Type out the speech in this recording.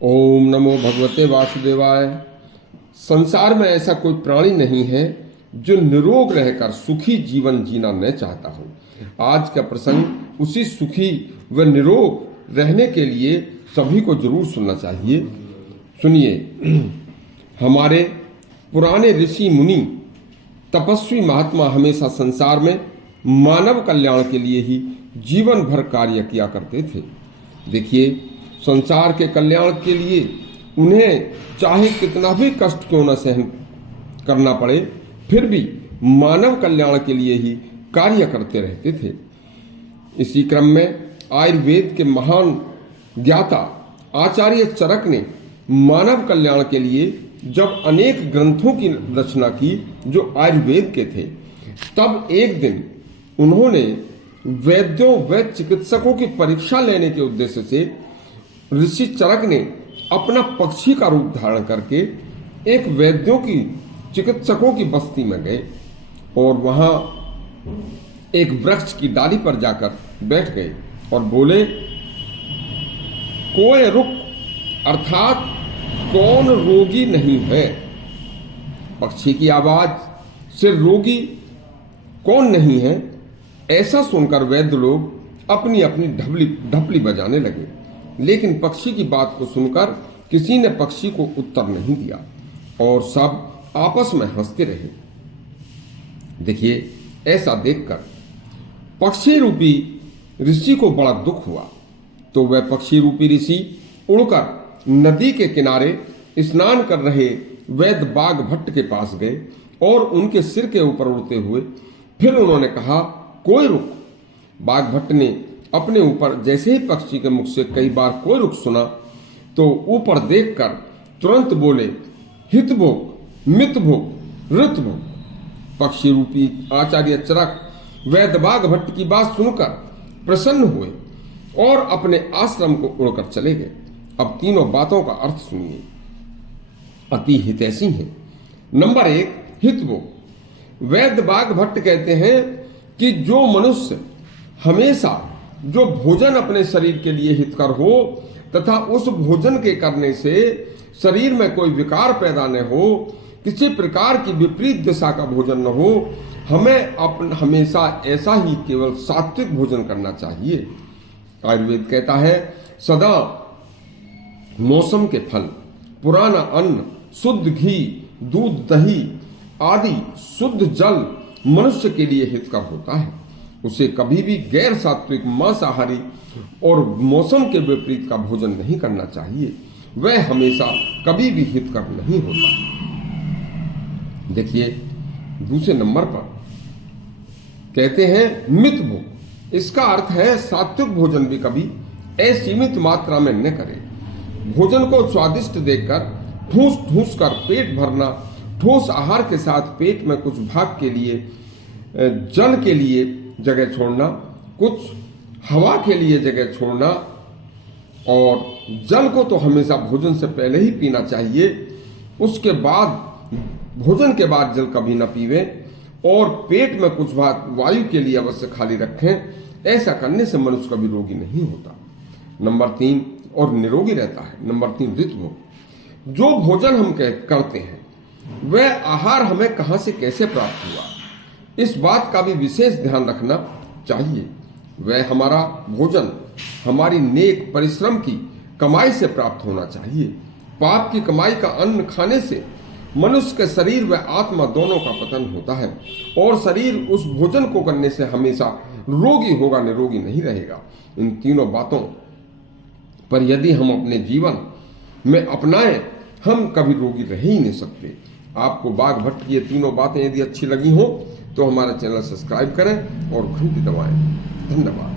ओम नमो भगवते वासुदेवाय। संसार में ऐसा कोई प्राणी नहीं है जो निरोग रहकर सुखी जीवन जीना न चाहता हो। आज का प्रसंग उसी सुखी व निरोग रहने के लिए सभी को जरूर सुनना चाहिए। सुनिए, हमारे पुराने ऋषि मुनि तपस्वी महात्मा हमेशा संसार में मानव कल्याण के लिए ही जीवन भर कार्य किया करते थे। देखिए, संसार के कल्याण के लिए उन्हें चाहे कितना भी कष्ट क्यों न सहन करना पड़े, फिर भी मानव कल्याण के लिए ही कार्य करते रहते थे। इसी क्रम में आयुर्वेद के महान ज्ञाता आचार्य चरक ने मानव कल्याण के लिए जब अनेक ग्रंथों की रचना की जो आयुर्वेद के थे, तब एक दिन उन्होंने वैद्यों व चिकित्सकों की परीक्षा लेने के उद्देश्य से ऋषि चरक ने अपना पक्षी का रूप धारण करके एक वैद्यों की चिकित्सकों की बस्ती में गए और वहां एक वृक्ष की डाली पर जाकर बैठ गए और बोले, कोई रुक अर्थात कौन रोगी नहीं है। पक्षी की आवाज से रोगी कौन नहीं है, ऐसा सुनकर वैद्य लोग अपनी अपनी ढपली बजाने लगे। लेकिन पक्षी की बात को सुनकर किसी ने पक्षी को उत्तर नहीं दिया और सब आपस में हंसते रहे। देखिए, ऐसा देखकर पक्षी रूपी ऋषि को बड़ा दुख हुआ, तो वह पक्षी रूपी ऋषि उड़कर नदी के किनारे स्नान कर रहे वैद्य बाघ भट्ट के पास गए और उनके सिर के ऊपर उड़ते हुए फिर उन्होंने कहा, कोई रुक। बाघ भट्ट ने अपने ऊपर जैसे ही पक्षी के मुख से कई बार कोई रुक सुना तो ऊपर देखकर तुरंत बोले, हित भोग, मित भोग, ऋत भोग। पक्षी रूपी आचार्य चरक वैद्य बाघ भट्ट की बात सुनकर प्रसन्न हुए और अपने आश्रम को उड़कर चले गए। अब तीनों बातों का अर्थ सुनिए, अति हितैषी है। नंबर 1, हित भोग। वैद्य बाघ भट्ट कहते हैं कि जो मनुष्य हमेशा जो भोजन अपने शरीर के लिए हितकर हो तथा उस भोजन के करने से शरीर में कोई विकार पैदा न हो, किसी प्रकार की विपरीत दिशा का भोजन न हो, हमें हमेशा ऐसा ही केवल सात्विक भोजन करना चाहिए। आयुर्वेद कहता है, सदा मौसम के फल, पुराना अन्न, शुद्ध घी, दूध, दही आदि शुद्ध जल मनुष्य के लिए हितकर होता है। उसे कभी भी गैर सात्विक, मांसाहारी और मौसम के विपरीत का भोजन नहीं करना चाहिए। वह हमेशा कभी भी हितकर नहीं होता। देखिए, दूसरे नंबर पर कहते हैं मित भोग। इसका अर्थ है सात्विक भोजन भी कभी असीमित मात्रा में न करे। भोजन को स्वादिष्ट देखकर ठूस ठूस कर पेट भरना, ठोस आहार के साथ पेट में कुछ भाग के लिए जल के लिए जगह छोड़ना, कुछ हवा के लिए जगह छोड़ना, और जल को तो हमेशा भोजन से पहले ही पीना चाहिए। उसके बाद भोजन के बाद जल कभी ना पीवे और पेट में कुछ भाग वायु के लिए अवश्य खाली रखें। ऐसा करने से मनुष्य कभी रोगी नहीं होता। नंबर 3, और निरोगी रहता है। नंबर 3, ऋत भोग। जो भोजन हम करते हैं वह आहार हमें कहां से कैसे प्राप्त हुआ, इस बात का भी विशेष ध्यान रखना चाहिए। वह हमारा भोजन हमारी नेक परिश्रम की कमाई से प्राप्त होना चाहिए। पाप की कमाई का अन्न खाने से मनुष्य के शरीर व आत्मा दोनों का पतन होता है और शरीर उस भोजन को करने से हमेशा रोगी होगा, निरोगी नहीं रहेगा। इन तीनों बातों पर यदि हम अपने जीवन में अपनाएं, हम कभी रोगी रह ही नहीं सकते। आपको बाघ भट्ट की ये तीनों बातें यदि अच्छी लगी हो तो हमारा चैनल सब्सक्राइब करें और घंटी दबाएं। धन्यवाद।